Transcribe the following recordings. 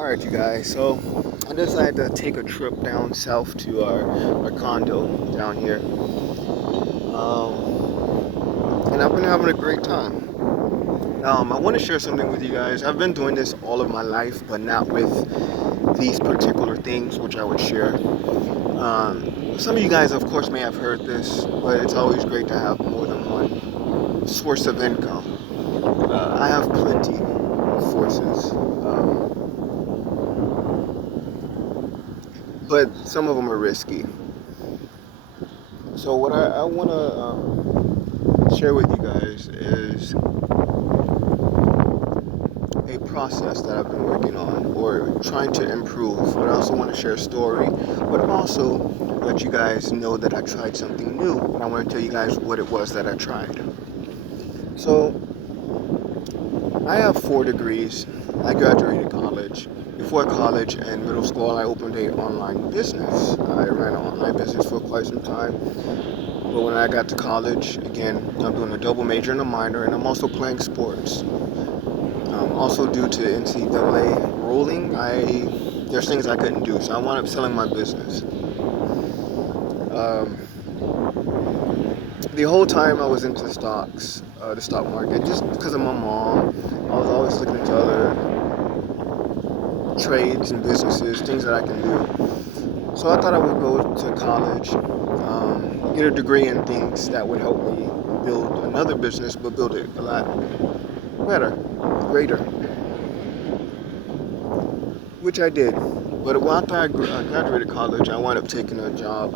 Alright, you guys, so I decided to take a trip down south to our condo down here. And I've been having a great time. I want to share something with you guys. I've been doing this all of my life, but not with these particular things, which I would share. Some of you guys, of course, may have heard this, but it's always great to have more than one source of income. I have plenty of sources. But some of them are risky. So what I want to share with you guys is a process that I've been working on or trying to improve. But I also want to share a story, but also let you guys know that I tried something new, and I want to tell you guys what it was that I tried. So I have 4 degrees. I graduated college. Before college and middle school, I opened an online business. I ran an online business for quite some time. But when I got to college, again, I'm doing a double major and a minor, and I'm also playing sports. Also, due to NCAA ruling, there's things I couldn't do, so I wound up selling my business. The whole time I was into stocks, the stock market, just because of my mom. I was always looking into other trades and businesses, things that I can do. So I thought I would go to college, get a degree in things that would help me build another business, but build it a lot better, greater, which I did. But after I graduated college, I wound up taking a job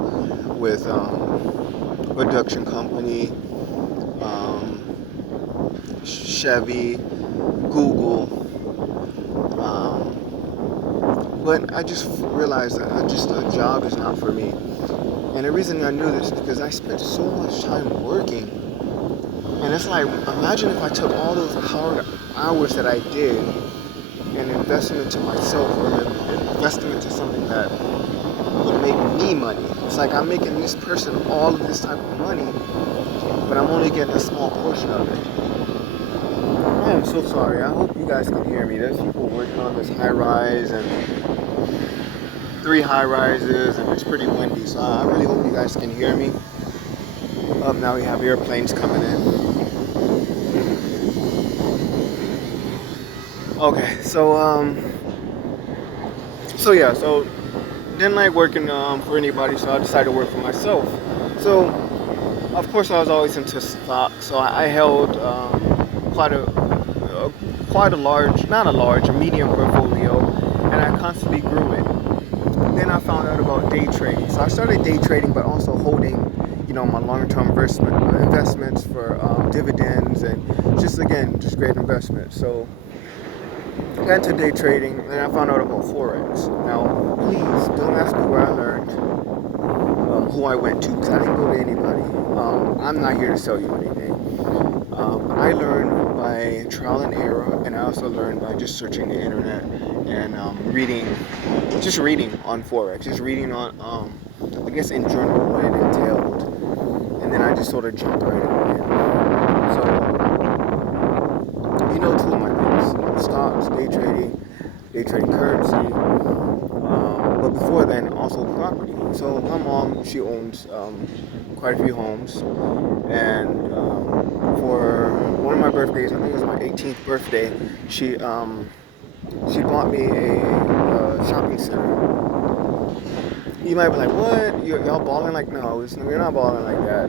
with a production company, Chevy, Google. But I just realized that just a job is not for me. And the reason I knew this is because I spent so much time working. And it's like, imagine if I took all those hard hours that I did and invested into myself or invested into something that would make me money. It's like I'm making this person all of this type of money, but I'm only getting a small portion of it. I am so sorry. I hope you guys can hear me. There's people working on this high rise and 3 high rises, and it's pretty windy. So I really hope you guys can hear me. Up now we have airplanes coming in. Okay, so didn't like working for anybody, so I decided to work for myself. So of course I was always into stock, so I held quite a large, not a large, a medium portfolio, and I constantly grew it. Then I found out about day trading, so I started day trading, but also holding, my long-term investments for dividends and just great investments. So I got into day trading, and I found out about Forex. Now, please don't ask me where I learned, who I went to, because I didn't go to anybody. I'm not here to sell you anything. I learned by trial and error, and I also learned by just searching the internet and reading on Forex, just reading on, I guess in general what it entailed, and then I just sort of jumped right in. So, two of my things, stocks, day trading currency, but before then, also property. So my mom, she owns quite a few homes, and for one of my birthdays, I think it was my 18th birthday, she bought me a shopping center. You might be like, what? Y'all balling? Like, no, we're not balling like that.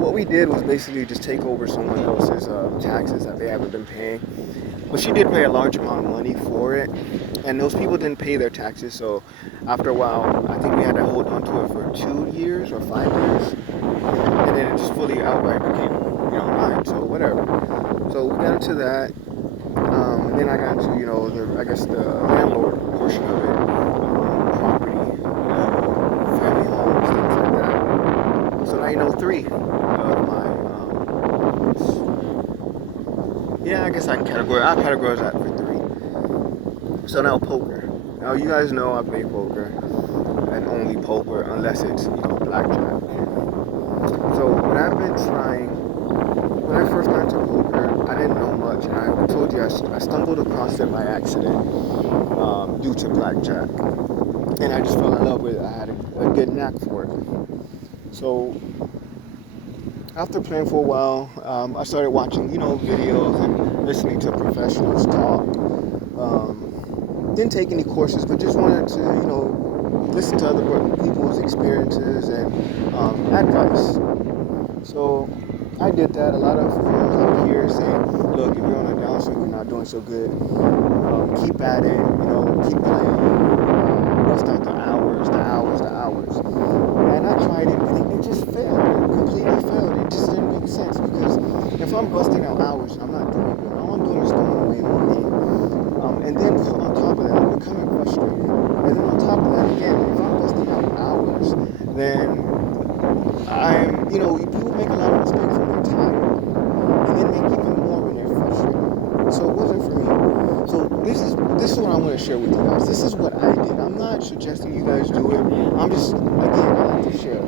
What we did was basically just take over someone else's taxes that they haven't been paying. But she did pay a large amount of money for it, and those people didn't pay their taxes. So after a while, I think we had to hold on to it for 2 years or 5 years, and then it just fully outright became, mine. So whatever. So we got into that, and then I got into, the landlord portion of it, property, family homes, things like that. So now 3 of my, I guess I categorize that for 3. So now poker. Now you guys know I play poker, and only poker unless it's, blackjack. So what I've been trying, when I first got into poker, I didn't know much, and I told crazy. I stumbled across it by accident due to blackjack, and I just fell in love with it. I had a good knack for it. So after playing for a while, I started watching, videos and listening to professionals talk. Didn't take any courses, but just wanted to, listen to other people's experiences and advice. So I did that. A lot of pros out here saying, look, if you're on a downswing, you're not doing so good. Keep at it, keep playing. Bust out the hours, the hours, the hours. And I tried it, and it just failed. It completely failed. It just didn't make sense because if I'm busting out hours, I'm not doing good. All I'm doing is throwing away money. And then on top of that, I'm becoming frustrated. And then on top of that, again, if I'm busting out hours, then people make a lot of mistakes when they're tired. And then make even more when they're frustrated. So it wasn't for me. So this is what I want to share with you guys. This is what I did. I'm not suggesting you guys do it. I'm just, again, I like to share.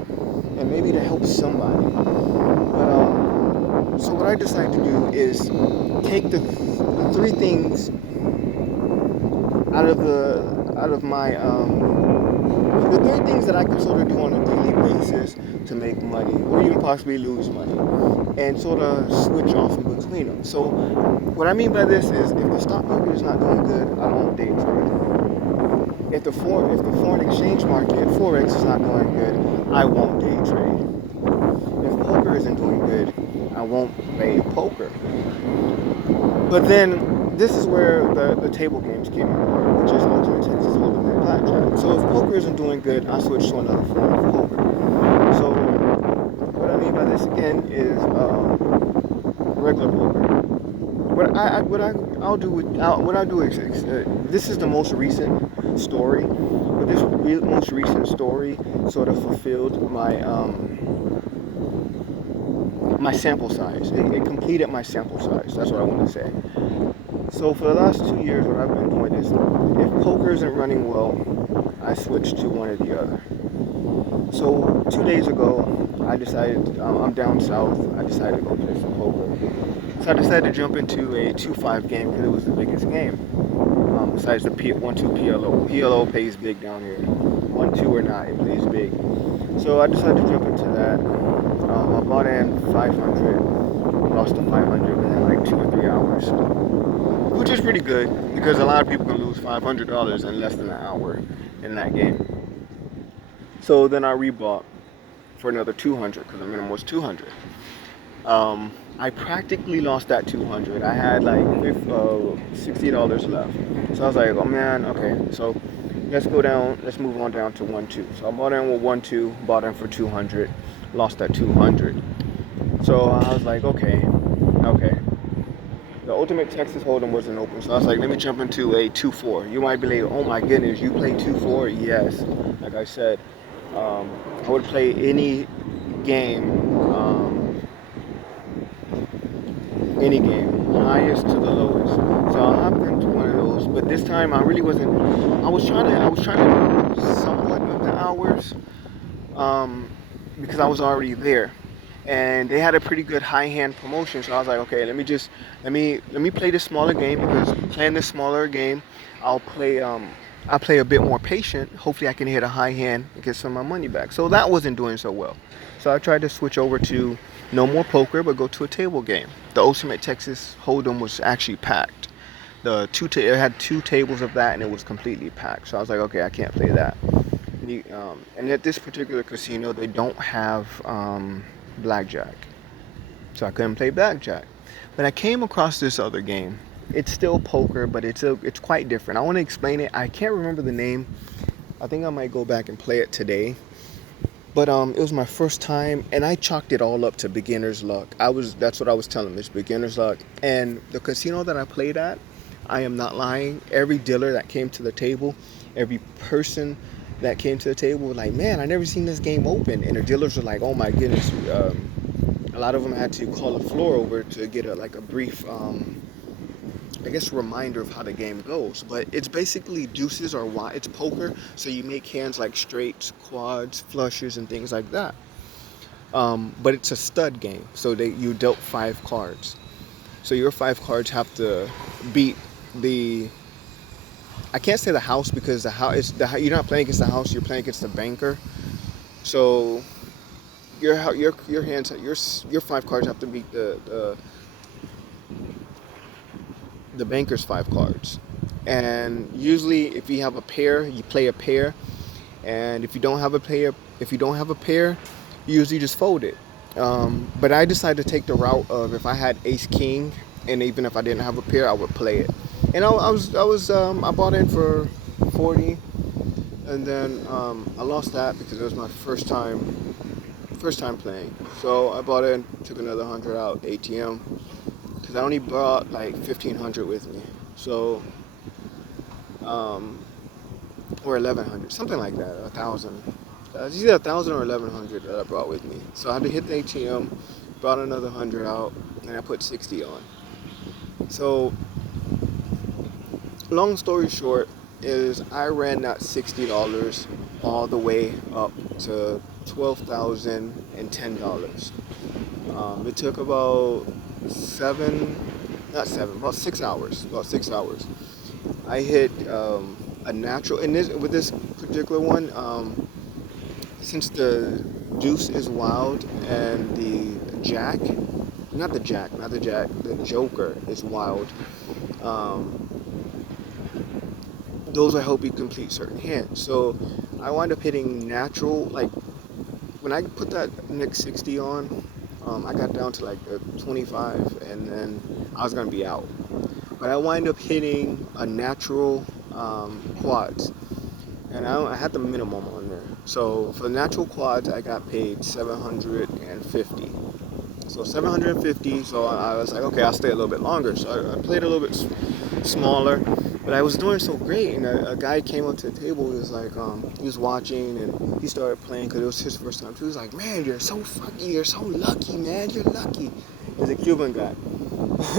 And maybe to help somebody. But, so what I decided to do is take the three things out of my the three things that I can sort of do on a daily basis to make money or even possibly lose money and sort of switch off in between them. So what I mean by this is if the stock market is not doing good, I won't day trade. If the foreign exchange market, Forex, is not doing good, I won't day trade. If poker isn't doing good, I won't play poker. But then this is where the table games came in, which is Ultimate Texas Hold'em and Blackjack. So if poker isn't doing good, I switch to another form of poker. So what I mean by this again is regular poker. What I do is this is the most recent story, but this most recent story sort of fulfilled my sample size. It completed my sample size. That's what I want to say. So for the last 2 years, what I've been doing is, if poker isn't running well, I switch to one or the other. So 2 days ago, I decided, I'm down south, I decided to go play some poker. So I decided to jump into a 2-5 game because it was the biggest game. Besides the 1-2 PLO. PLO pays big down here. 1-2 or not, it plays big. So I decided to jump into that. I bought in 500, lost to 500 within like 2 or 3 hours. Which is pretty good because a lot of people can lose $500 in less than an hour in that game. So then I rebought for another 200 because the minimum was 200. I practically lost that 200. I had like $60 left. So I was like, oh man, okay. So let's move on down to 1-2. So I bought in with 1-2, bought in for 200, lost that 200. So I was like, okay. The Ultimate Texas Hold'em wasn't open, so I was like, let me jump into a 2-4. You might be like, oh my goodness, you play 2-4? Yes. Like I said, I would play any game, highest to the lowest. So I hopped into one of those, but this time I really wasn't. I was trying to somewhat with the hours, because I was already there. And they had a pretty good high hand promotion, so I was like, okay, let me play this smaller game because playing this smaller game, I'll play a bit more patient. Hopefully, I can hit a high hand and get some of my money back. So that wasn't doing so well. So I tried to switch over to no more poker, but go to a table game. The Ultimate Texas Hold'em was actually packed. It had 2 tables of that, and it was completely packed. So I was like, okay, I can't play that. And at this particular casino, they don't have blackjack, so I couldn't play blackjack. But I came across this other game. It's still poker, but it's quite different. I want to explain it. I can't remember the name. I think I might go back and play it today. But it was my first time, and I chalked it all up to beginner's luck. That's what I was telling them. It's beginner's luck. And the casino that I played at, I am not lying. Every dealer that came to the table, every person that came to the table was like, man, I never seen this game open. And the dealers were like, oh my goodness. A lot of them had to call the floor over to get a brief, I guess, reminder of how the game goes. But it's basically deuces or it's poker. So you make hands like straights, quads, flushes, and things like that. But it's a stud game. So you dealt 5 cards. So your 5 cards have to beat the. I can't say the house because the house is you're not playing against the house. You're playing against the banker. So your hands your 5 cards have to beat the banker's 5 cards. And usually, if you have a pair, you play a pair. And if you don't have a pair, you usually just fold it. But I decided to take the route of if I had Ace King, and even if I didn't have a pair, I would play it. And I bought in for 40, and then I lost that because it was my first time playing. So I bought in, took another 100 out ATM because I only brought like 1,500 with me. So um, or 1,100, something like that, 1,000. It's either 1,000 or 1,100 that I brought with me. So I had to hit the ATM, brought another 100 out, and I put 60 on. So long story short is I ran that $60 all the way up to $12,010. It took about about 6 hours. About 6 hours. I hit a natural with this particular one. Since the deuce is wild and the joker is wild. Those will help you complete certain hands. So I wind up hitting natural. Like when I put that next 60 on, I got down to like a 25, and then I was gonna be out. But I wind up hitting a natural quads, and I had the minimum on there. So for the natural quads, I got paid 750. So 750. So I was like, okay, I'll stay a little bit longer. So I played a little bit smaller, but I was doing so great. And a guy came up to the table. He was like, he was watching, and he started playing because it was his first time too. He was like, man, you're so lucky, man. You're lucky. He's a Cuban guy.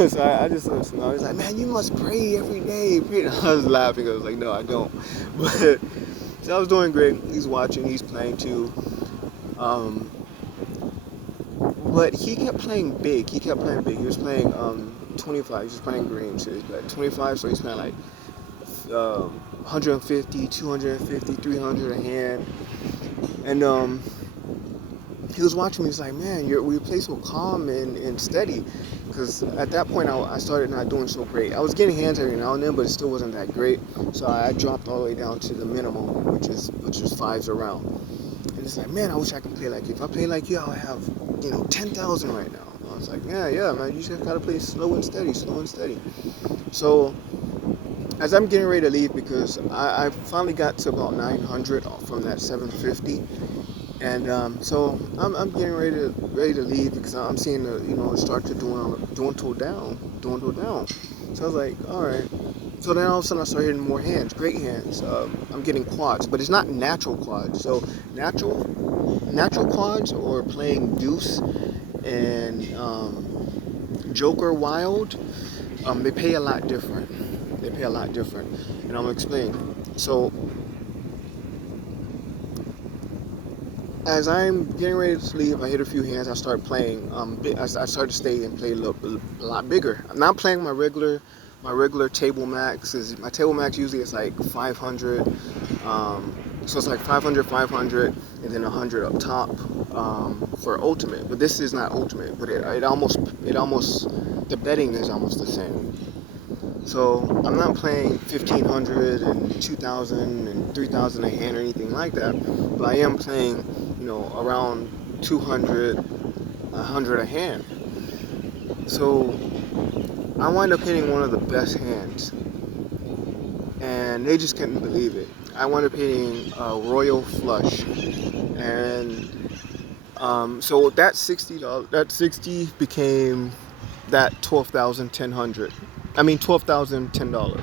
So I just listened. I was like, man, you must pray every day. I was laughing. I was like, no, I don't. But so I was doing great. He's watching. He's playing too. But he kept playing big. He was playing 25. He was playing green. So he's playing 25. So he's playing like 150, 250, 300 a hand. And he was watching me. He's like, man, we play so calm and steady. Because at that point, I started not doing so great. I was getting hands every now and then, but it still wasn't that great. So I dropped all the way down to the minimum, which is fives around. And it's like, man, I wish I could play like you. If I play like you, I would have, 10,000 right now. I was like, yeah, man, you just gotta play slow and steady. So as I'm getting ready to leave, because I finally got to about 900 from that 750. And so I'm getting ready to leave because I'm seeing it start to dwindle down. So I was like, all right. So then all of a sudden I started hitting more hands, great hands. I'm getting quads, but it's not natural quads. So natural quads or playing deuce and joker wild, they pay a lot different. And I'm gonna explain. So as I'm getting ready to leave, I hit a few hands. I start playing. I started to stay and play a lot bigger. I'm not playing my regular table max. My table max usually is like 500. So it's like 500, and then 100 up top for ultimate. But this is not ultimate. But it almost the betting is almost the same. So I'm not playing 1,500 and 2,000 and 3,000 a hand or anything like that. But I am playing, around 200, 100 a hand. So I wind up hitting one of the best hands, and they just couldn't believe it. I wound up hitting a royal flush, and so that $60 became that $12,10. I mean $12,010.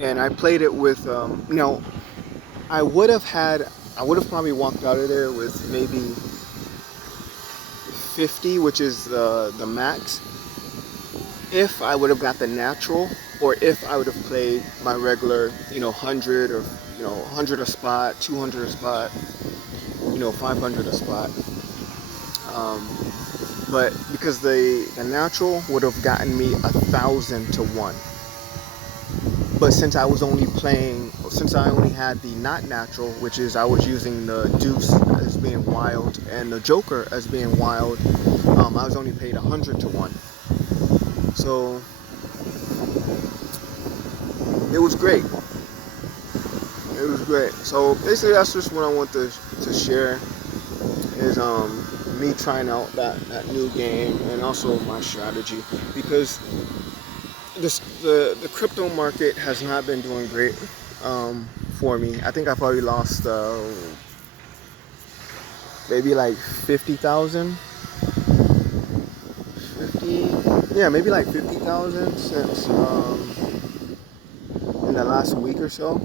And I played it with I would have probably walked out of there with maybe 50, which is the max, if I would have got the natural, or if I would have played my regular 100 or 100 a spot, 200 a spot, 500 a spot. but because the natural would have gotten me 1,000 to 1. But since I was only playing, since I only had the not natural, which is I was using the deuce as being wild and the joker as being wild, I was only paid 100 to 1. So it was great. It was great. So basically, that's just what I want to share is me trying out that new game and also my strategy, because the crypto market has not been doing great for me. I think I probably lost maybe like 50,000, 50, yeah, maybe like 50,000 since in the last week or so.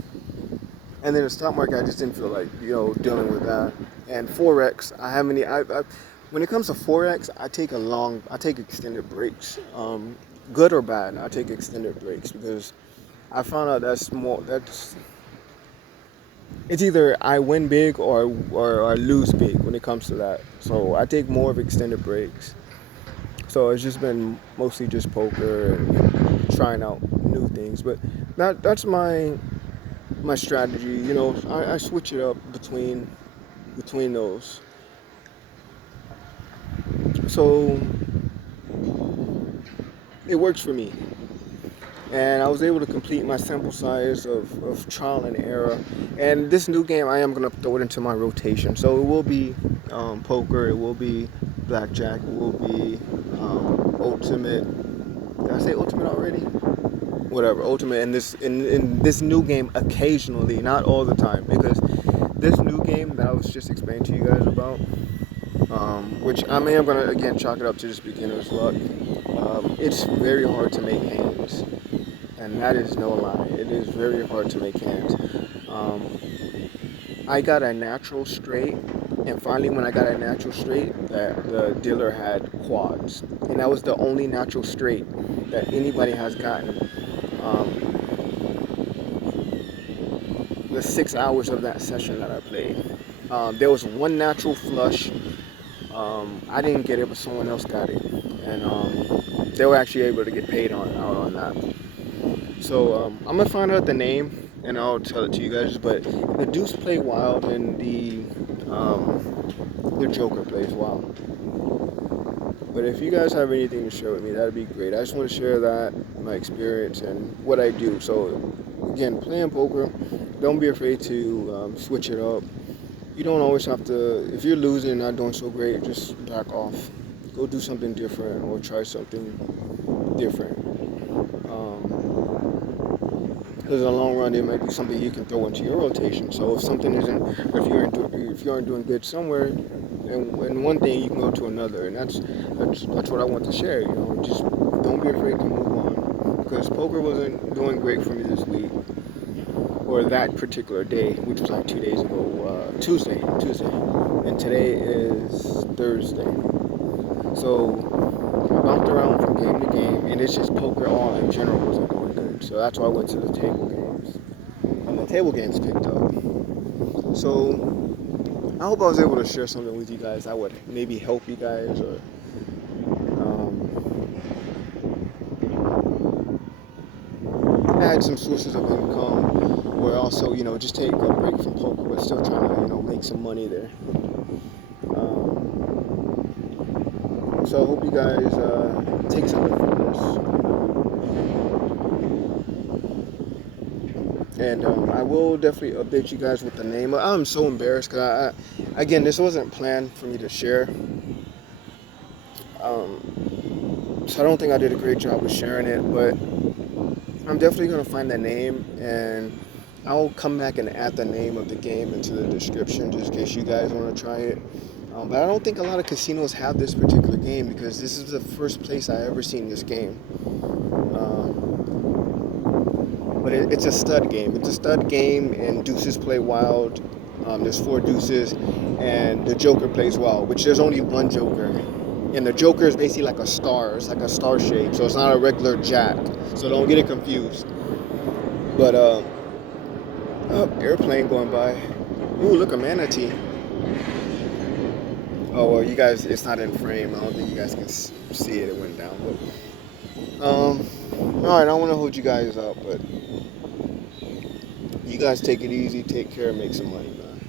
And then the stock market, I just didn't feel like dealing with that. And Forex, I haven't. When it comes to Forex, I take extended breaks. Good or bad, I take extended breaks because I found out it's either I win big or I lose big when it comes to that. So I take more of extended breaks. So it's just been mostly just poker and trying out new things. But that's my strategy. I switch it up between those. So it works for me. And I was able to complete my sample size of trial and error. And this new game, I am going to throw it into my rotation. So it will be poker, it will be blackjack, it will be ultimate. Did I say ultimate already? Whatever, ultimate. And in this new game, occasionally, not all the time, because this new game that I was just explaining to you guys about, which I am going to again chalk it up to just beginner's luck. It's very hard to make hands. And that is no lie. It is very hard to make hands. I got a natural straight, and finally when I got a natural straight, the dealer had quads. And that was the only natural straight that anybody has gotten. The 6 hours of that session that I played. There was one natural flush. I didn't get it, but someone else got it. And they were actually able to get paid out on that. So I'm gonna find out the name and I'll tell it to you guys. But the deuce play wild and the joker plays wild. But if you guys have anything to share with me, that'd be great. I just want to share that, my experience and what I do. So again, playing poker, don't be afraid to switch it up. You don't always have to. If you're losing and not doing so great, just back off. Go do something different or try something different. Because in the long run, it might be something you can throw into your rotation. So if something isn't, if you aren't doing good somewhere, and one thing, you can go to another, and that's what I want to share. Just don't be afraid to move on. Because poker wasn't doing great for me this week, or that particular day, which was like 2 days ago, Tuesday, and today is Thursday. So I bounced around from game to game, and it's just poker all in general wasn't going good. So that's why I went to the table games, and the table games picked up. So I hope I was able to share something with you guys that would maybe help you guys, or add some sources of income, or also just take a break from poker but still trying to make some money there. So I hope you guys take something from this. And I will definitely update you guys with the name. I'm so embarrassed because again, this wasn't planned for me to share. So I don't think I did a great job of sharing it, but I'm definitely going to find the name, and I'll come back and add the name of the game into the description just in case you guys want to try it. But I don't think a lot of casinos have this particular game because this is the first place I ever seen this game. But it's a stud game. It's a stud game, and deuces play wild. There's 4 deuces, and the joker plays wild, which there's only one joker. And the joker is basically like a star. It's like a star shape, so it's not a regular jack. So don't get it confused. But, airplane going by. Ooh, look, a manatee. Oh well, you guys, it's not in frame. I don't think you guys can see it. It went down. But all right. I don't want to hold you guys up, but you guys take it easy. Take care. Make some money, man.